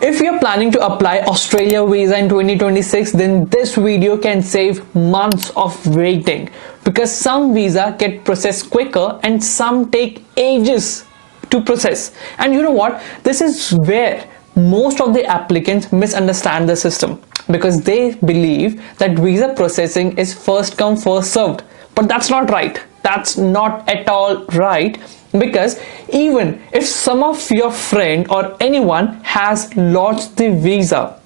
If you're planning to apply Australia visa in 2026, then this video can save months of waiting, because some visa get processed quicker and some take ages to process. And you know what? This is where most of the applicants misunderstand the system, because they believe that visa processing is first come first served. But that's not right. That's not at all right, because even if some of your friend or anyone has launched the visa,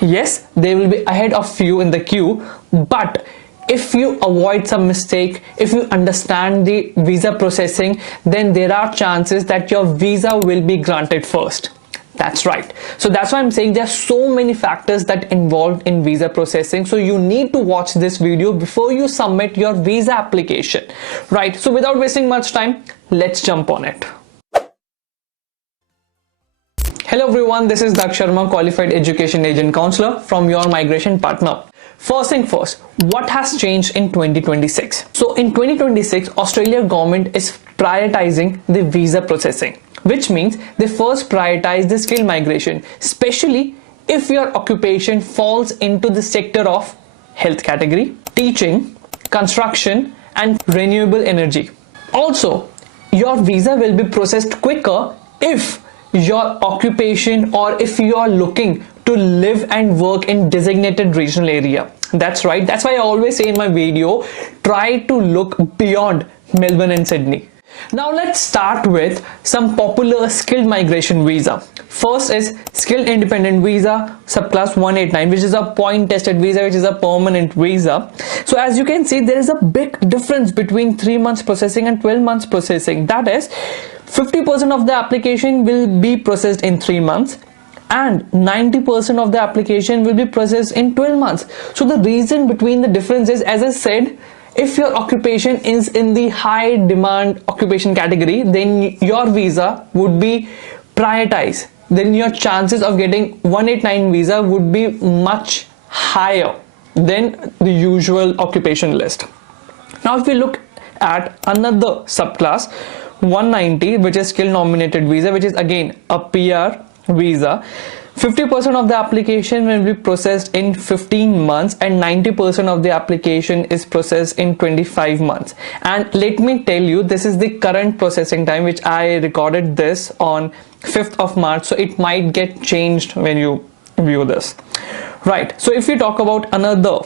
yes, they will be ahead of you in the queue, but if you avoid some mistake, if you understand the visa processing, then there are chances that your visa will be granted first. That's right. So that's why I'm saying there are so many factors that involved in visa processing. So you need to watch this video before you submit your visa application, right? So without wasting much time, let's jump on it. Hello everyone, this is Daksh Sharma, Qualified Education Agent Counselor from your migration partner. First thing first, what has changed in 2026? So in 2026, Australia government is prioritizing the visa processing, which means they first prioritize the skill migration, especially if your occupation falls into the sector of health category, teaching, construction, and renewable energy. Also, your visa will be processed quicker if your occupation, or if you are looking to live and work in designated regional area. That's right. That's why I always say in my video, try to look beyond Melbourne and Sydney. Now let's start with some popular skilled migration visa. First is skilled independent visa, subclass 189, which is a point tested visa, which is a permanent visa. So as you can see, there is a big difference between 3 months processing and 12 months processing. That is, 50% of the application will be processed in 3 months and 90% of the application will be processed in 12 months. So the reason between the difference is, as I said, if your occupation is in the high demand occupation category, then your visa would be prioritized. Then your chances of getting 189 visa would be much higher than the usual occupation list. Now if we look at another subclass 190, which is skill nominated visa, which is again a PR visa, 50% of the application will be processed in 15 months and 90% of the application is processed in 25 months. And let me tell you, this is the current processing time, which I recorded this on 5th of March. So it might get changed when you view this. Right. So if we talk about another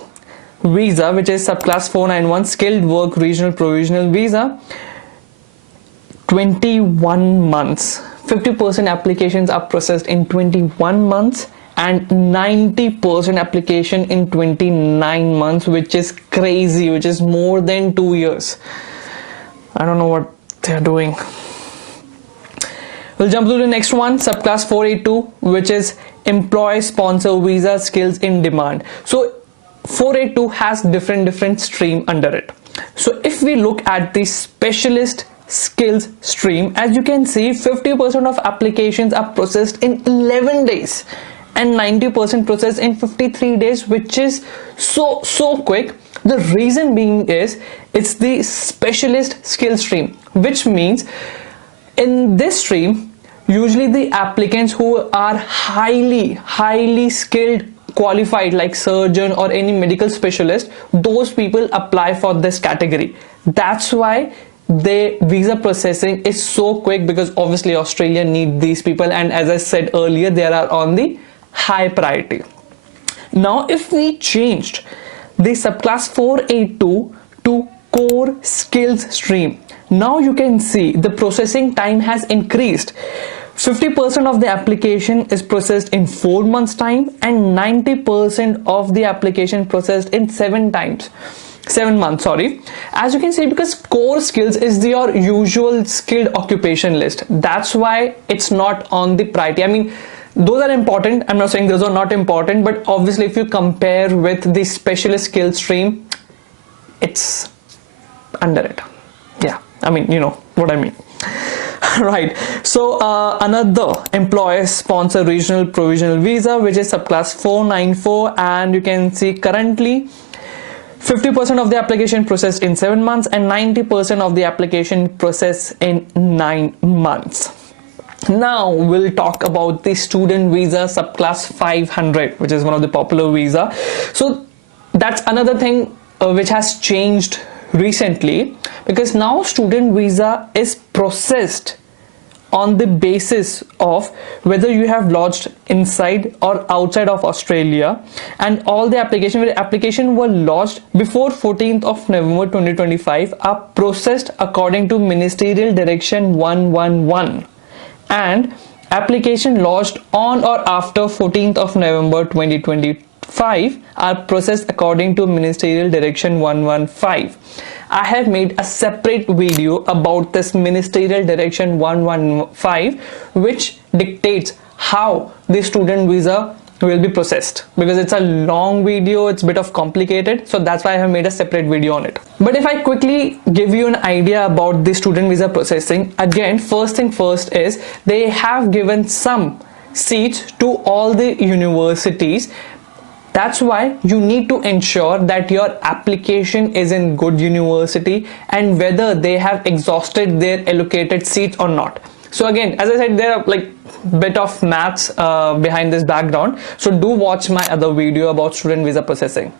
visa, which is subclass 491, skilled work regional provisional visa, 21 months. 50% applications are processed in 21 months and 90% application in 29 months, which is crazy, which is more than 2 years. I don't know what they're doing. We'll jump to the next one, subclass 482, which is employee sponsor visa, skills in demand. So 482 has different stream under it. So if we look at the specialist skills stream, as you can see, 50% of applications are processed in 11 days and 90% processed in 53 days, which is so quick. The reason being is it's the specialist skill stream, which means in this stream usually the applicants who are highly skilled, qualified, like surgeon or any medical specialist, those people apply for this category. That's why the visa processing is so quick, because obviously Australia need these people, and as I said earlier, they are on the high priority. Now if we changed the subclass 482 to core skills stream, now you can see the processing time has increased. 50% of the application is processed in 4 months time and 90% of the application processed in 7 months, sorry. As you can see, because core skills is your usual skilled occupation list, that's why it's not on the priority. I mean, those are important, I'm not saying those are not important, but obviously if you compare with the specialist skill stream, it's under it. Yeah, I mean, you know what I mean. Right. So another employer sponsor regional provisional visa, which is subclass 494, and you can see currently 50% of the application processed in 7 months and 90% of the application processed in 9 months. Now we'll talk about the student visa subclass 500, which is one of the popular visa. So that's another thing which has changed recently, because now student visa is processed on the basis of whether you have lodged inside or outside of Australia, and all the application were lodged before 14th of November 2025 are processed according to Ministerial Direction 111, and application lodged on or after 14th of November 2025 are processed according to Ministerial Direction 115. I have made a separate video about this Ministerial Direction 115, which dictates how the student visa will be processed, because it's a long video, it's a bit of complicated, so that's why I have made a separate video on it. But if I quickly give you an idea about the student visa processing, again, first thing first is they have given some seats to all the universities. That's why you need to ensure that your application is in good university and whether they have exhausted their allocated seats or not. So again, as I said, there are like bit of maths behind this background, so do watch my other video about student visa processing.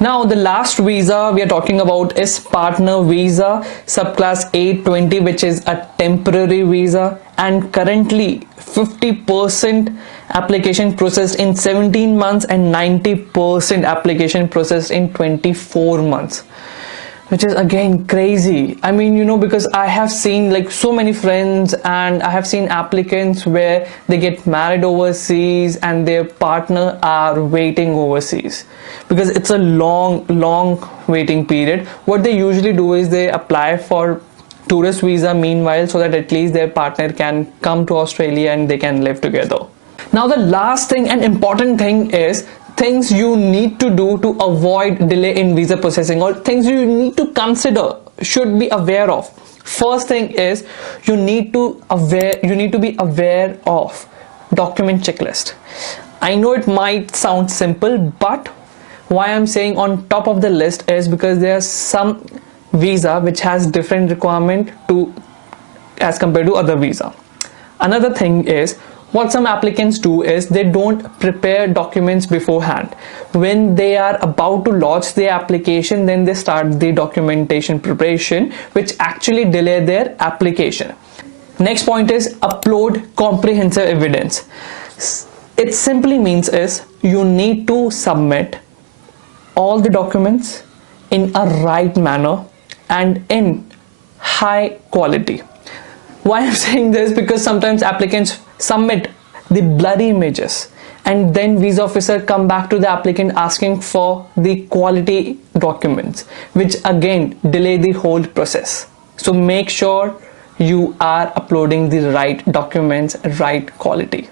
Now the last visa we are talking about is partner visa subclass 820, which is a temporary visa, and currently 50% application processed in 17 months and 90% application processed in 24 months, which is again crazy. I mean, you know, because I have seen like so many friends, and I have seen applicants where they get married overseas and their partner are waiting overseas, because it's a long waiting period. What they usually do is they apply for tourist visa meanwhile, so that at least their partner can come to Australia and they can live together. Now the last thing and important thing is things you need to do to avoid delay in visa processing, or things you need to consider, should be aware of. First thing is you need to be aware of document checklist. I know it might sound simple, but why I'm saying on top of the list is because there's some visa which has different requirement as compared to other visa. Another thing is, what some applicants do is they don't prepare documents beforehand. When they are about to lodge the application, then they start the documentation preparation, which actually delay their application. Next point is upload comprehensive evidence. It simply means is you need to submit all the documents in a right manner and in high quality. Why I'm saying this, because sometimes applicants submit the blurry images and then visa officer come back to the applicant asking for the quality documents, which again delay the whole process. So make sure you are uploading the right documents, right quality.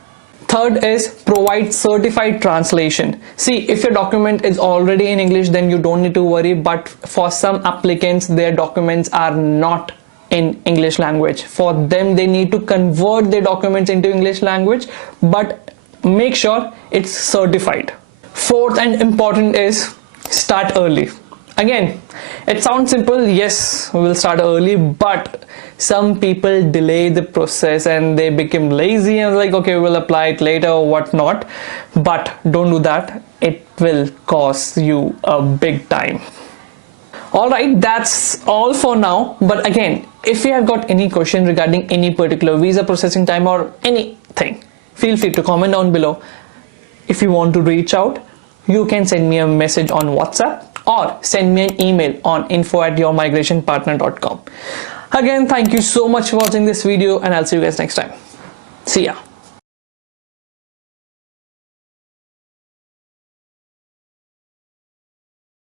Third is provide certified translation. See, if your document is already in English, then you don't need to worry, but for some applicants their documents are not in English language. For them, they need to convert their documents into English language, but make sure it's certified. Fourth and important is start early. Again, it sounds simple, yes, we will start early, but some people delay the process and they become lazy and like, okay, we'll apply it later or whatnot. But don't do that, it will cost you a big time. Alright, that's all for now. But again, if you have got any question regarding any particular visa processing time or anything, feel free to comment down below. If you want to reach out, you can send me a message on WhatsApp or send me an email on info@yourmigrationpartner.com. Again, thank you so much for watching this video, and I'll see you guys next time. See ya.